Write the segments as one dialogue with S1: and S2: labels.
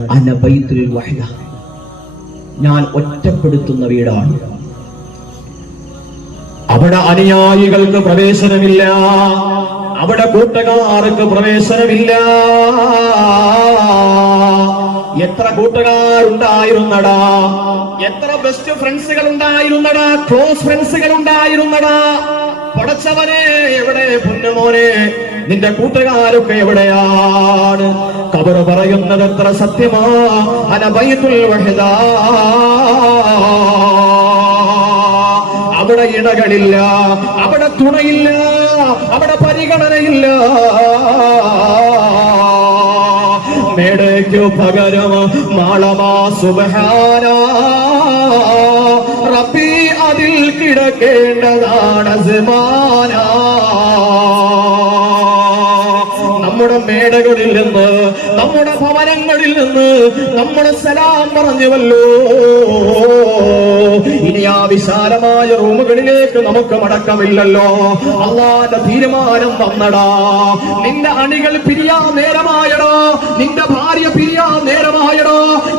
S1: വഹ്ദ ഞാൻ ഒറ്റപ്പെടുത്തുന്ന വീടാണ്
S2: അവിടെ അനുയായികൾക്ക് പ്രവേശനമില്ല. അവിടെ കൂട്ടുകാർക്ക് പ്രവേശനമില്ല. എത്ര കൂട്ടുകാരുണ്ടായിരുന്നടാ? എത്ര ബെസ്റ്റ് ഫ്രണ്ട്സുകൾ ഉണ്ടായിരുന്നടാ ക്ലോസ് ഫ്രണ്ട്സുകൾ ഉണ്ടായിരുന്നടാ പടച്ചവനെ എവിടെ പൊന്നുമോനെ? നിന്റെ കൂട്ടുകാരൊക്കെ എവിടെയാണ്? കബർ പറയുന്നത് എത്ര സത്യമാ? വഹദാ. അവിടെ ഇടകളില്ല അവിടെ തുണയില്ല അവിടെ പരിഗണനയില്ല. മേടയ്ക്കു പകരം മാളമാ സുബഹാന. റബ്ബി അതിൽ കിടക്കേണ്ടതാണ് നമ്മുടെ മേടകളിൽ നിന്ന് നമ്മുടെ ഭവനങ്ങളിൽ നിന്ന് നമ്മൾ സലാം പറഞ്ഞുവല്ലോ. ഇനി ആ വിശാലമായ റൂമുകളിലേക്ക് നമുക്ക് മടക്കമില്ലല്ലോ. അള്ളാന്റെ തീരുമാനം വന്നടാ. നിന്റെ അണികൾ പിരിയാ നേരമായടോ. നിന്റെ ഭാര്യ പിരിയാ നേരമായടോ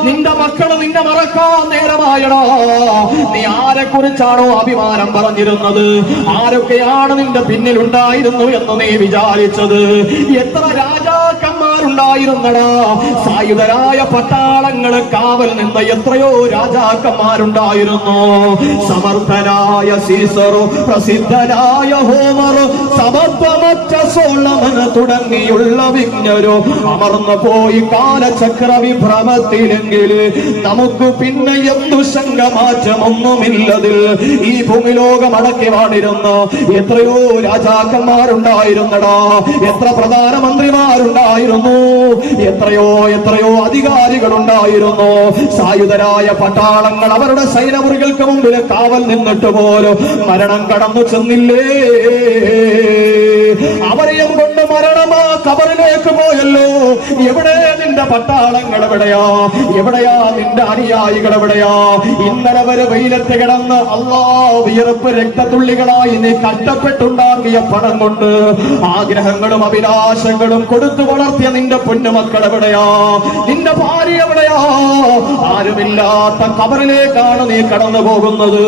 S2: നിന്റെ മക്കൾ നിന്നെ മറക്കാൻ നേരമായടോ. നീ ആരെ കുറിച്ചാണോ അഭിമാനം പറഞ്ഞിരുന്നത്? ആരൊക്കെയാണ് നിന്റെ പിന്നിലുണ്ടായിരുന്നു എന്ന് നീ വിചാരിച്ചത്? എത്ര രാജാക്കന്മാരുണ്ടായിരുന്നടാ സായുധരായ പട്ടാളങ്ങൾ കാവൽ നിന്ന എത്രയോ രാജാക്കന്മാരുണ്ടായിരുന്നു. സമർത്ഥനായ സീസറു പ്രസിദ്ധനായ ഹോമറു സമത്വമറ്റ സോളമന് തുടങ്ങിയുള്ള വിജ്ഞരോ അമർന്നു പോയി കാലചക്ര വിഭ്രമത്തിലെങ്കിൽ നമുക്ക് പിന്നെ എന്തു ശങ്കമാറ്റമൊന്നുമില്ലതിൽ ഈ ഭൂമിലോകം അടക്കി വാണിരുന്ന. എത്രയോ രാജാക്കന്മാരുണ്ടായിരുന്നടാ. എത്ര പ്രധാനമന്ത്രിമാരുണ്ടായിരുന്നു. എത്രയോ എത്രയോ അധികാരികൾ ഉണ്ടായിരുന്നു സായുധരായ പട്ടാളങ്ങൾ അവരുടെ സൈനമുറികൾക്ക് മുമ്പിൽ കാവൽ നിന്നിട്ട് പോലും മരണം കടന്നു ചെന്നില്ലേ? അവരെയും കൊണ്ട് മരണമാ കബറിലേക്ക് പോയല്ലോ. എവിടെ നിന്റെ പട്ടാളങ്ങൾ എവിടെയാ? എവിടെയാ നിന്റെ അനുയായികൾ എവിടെയാ? ഇന്നലെ വരെ വെയിലത്ത് കിടന്ന് അള്ളാ വിയർപ്പ് രക്തത്തുള്ളികളായി നീ കഷ്ടപ്പെട്ടുണ്ടാക്കിയ പണം കൊണ്ട് ആഗ്രഹങ്ങളും അഭിലാഷങ്ങളും കൊടുത്തു വളർത്തിയ നിന്റെ പൊന്നുമക്കൾ എവിടെയാ? നിന്റെ ഭാര്യ എവിടെയാ? ആരുമില്ലാത്ത കവറിലേക്കാണ് നീ കടന്നു പോകുന്നത്.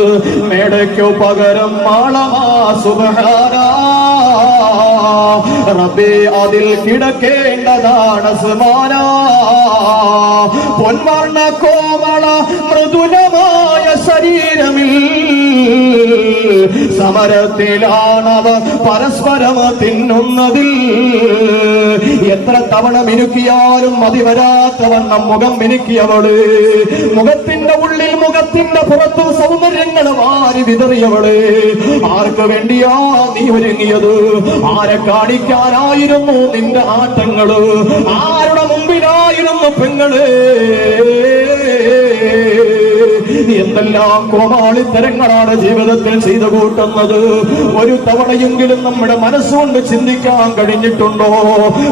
S2: മേടയ്ക്കു പകരം മാളമാ സുബഹാന. റബ്ബേ അതിൽ കിടക്കേണ്ടതാണ് സുമാന. പൊൻവർണ കോമള മൃദുലമായ ശരീരമിൽ സമരത്തിലാണവർ പരസ്പരം തിന്നുന്നതിൽ. എത്ര തവണ മിനുക്കിയാലും മതി വരാത്തവണ്ണം മുഖം മിനുക്കിയവൾ. മുഖത്തിന്റെ ഉള്ളിൽ മുഖത്തിന്റെ പുറത്തും സൗന്ദര്യങ്ങൾ വാരി വിതറിയവൾ. ആർക്ക് വേണ്ടിയാ നീ ഒരുങ്ങിയത്? ആരെ കാണിക്കാനായിരുന്നു നിന്റെ ആട്ടങ്ങൾ? ആരുടെ മുമ്പിലായിരുന്നു പെങ്ങൾ? എന്തെല്ലാം കോമാളിത്തരങ്ങളാണ് ജീവിതത്തിൽ ചെയ്തു കൂട്ടുന്നത്. ഒരു തവണയെങ്കിലും നമ്മുടെ മനസ്സുകൊണ്ട് ചിന്തിക്കാൻ കഴിഞ്ഞിട്ടുണ്ടോ?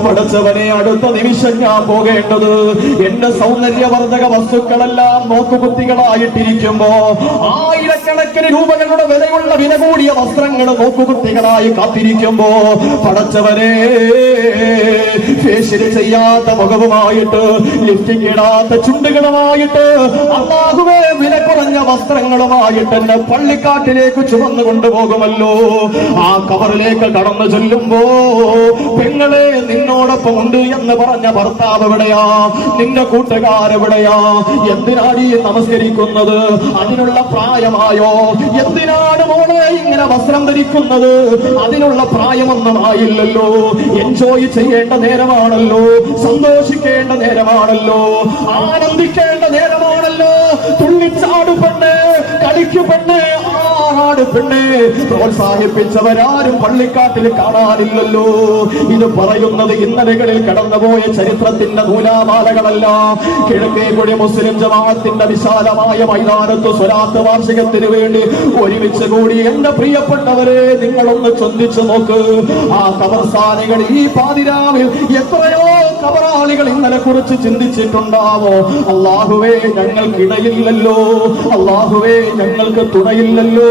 S2: പഠിച്ചവനെ അടുത്ത നിമിഷം ഞാൻ പോകേണ്ടത് എന്റെ സൗന്ദര്യവർദ്ധക വസ്തുക്കളെല്ലാം നോക്കുകുത്തികളായിട്ടിരിക്കുമ്പോ ആയിരക്കണക്കിന് രൂപകളുടെ വിലയുള്ള വില കൂടിയ വസ്ത്രങ്ങൾ നോക്കുകുത്തികളായി കാത്തിരിക്കുമ്പോ പടച്ചവനെ ഫേഷ്യൽ ചെയ്യാത്ത മുഖവുമായിട്ട് ലിഫ്റ്റിംഗ് ഇടാത്ത ചുണ്ടുകളുമായിട്ട് അള്ളാഹുവേ വില കുറഞ്ഞ വസ്ത്രങ്ങളുമായിട്ട് എന്നെ പള്ളിക്കാട്ടിലേക്ക് ചുമന്നു കൊണ്ടുപോകുമല്ലോ. ആ കവറിലേക്ക് കടന്നു ചെല്ലുമ്പോ പെങ്ങളെ നിന്നോടൊപ്പം ഉണ്ട് എന്ന് പറഞ്ഞ ഭർത്താവ് എവിടെയാ? നിന്റെ കൂട്ടുകാരെവിടെയാ എന്തിനാണ് ഈ നമസ്കരിക്കുന്നത്? അതിനുള്ള പ്രായമായോ? എന്തിനാണ് മോളെ ഇങ്ങനെ വസ്ത്രം ധരിക്കുന്നത്? അതിനുള്ള പ്രായമൊന്നും ആയില്ലല്ലോ. എൻജോയ് ചെയ്യേണ്ട നേരമാണല്ലോ. സന്തോഷിക്കേണ്ട നേരമാണല്ലോ. ആനന്ദിക്കേണ്ട Silva, não! പെണ്ണ് പ്രോത്സാഹിപ്പിച്ചവരാരും പള്ളിക്കാട്ടിൽ കാണാനില്ലല്ലോ. ഇത് പറയുന്നത് ഇന്നലകളിൽ കടന്നുപോയ ചരിത്രത്തിന്റെ നൂലാമാലകളല്ല. കിഴക്കേക്കുടി മുസ്ലിം ജമാഅത്തിന്റെ വിശാലമായ മൈതാനത്ത് സ്വരാത്ത് വാർഷികത്തിന് വേണ്ടി ഒരുമിച്ച് കൂടി എന്റെ പ്രിയപ്പെട്ടവരെ നിങ്ങളൊന്ന് ചിന്തിച്ചു നോക്ക്. ആ കബർസ്ഥാനികൾ ഈ പാതിരാവിൽ എത്രയോ കബറാളികൾ ഇന്നലെ കുറിച്ച് ചിന്തിച്ചിട്ടുണ്ടാവോ? അള്ളാഹുവേ ഞങ്ങൾക്കിടയില്ലല്ലോ. അള്ളാഹുവേ ഞങ്ങൾക്ക് തുണയില്ലല്ലോ.